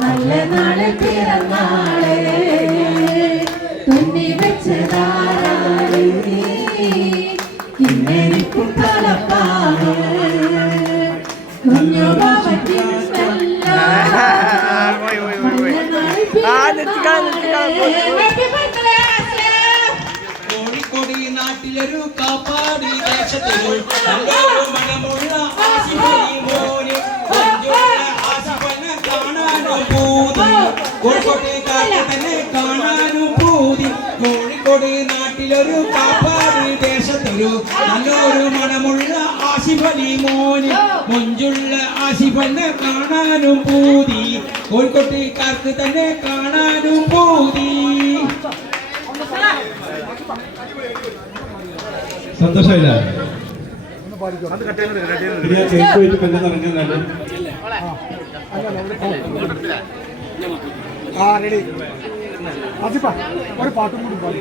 നല്ല നാളെ പിറന്നാളെ തുന്നി വെച്ചതാരാണ് ഇന്നെനിക്കും തലപ്പാണ് കുഞ്ഞു കോഴിക്കോട് നാട്ടിലൊരു കാപ്പാടി ദേശത്തൊരു മണമുള്ള കോഴിക്കോട്ടേക്കാർക്ക് തന്നെ കാണാനും പൂതി കോഴിക്കോട് നാട്ടിലൊരു കാപ്പാട് ദേശത്തൊരു നല്ലൊരു മണമുള്ള ആസിഫലി മോന് മൊഞ്ചുള്ള ആസിഫലിനെ കാണാനും പൂതി കോഴിക്കോട്ടേക്കാർക്ക് തന്നെ കാണാനും പൂതി. സന്തോഷമില്ല റെഡി ആസിഫ ഒരു പാട്ടും കൂടി പാടി.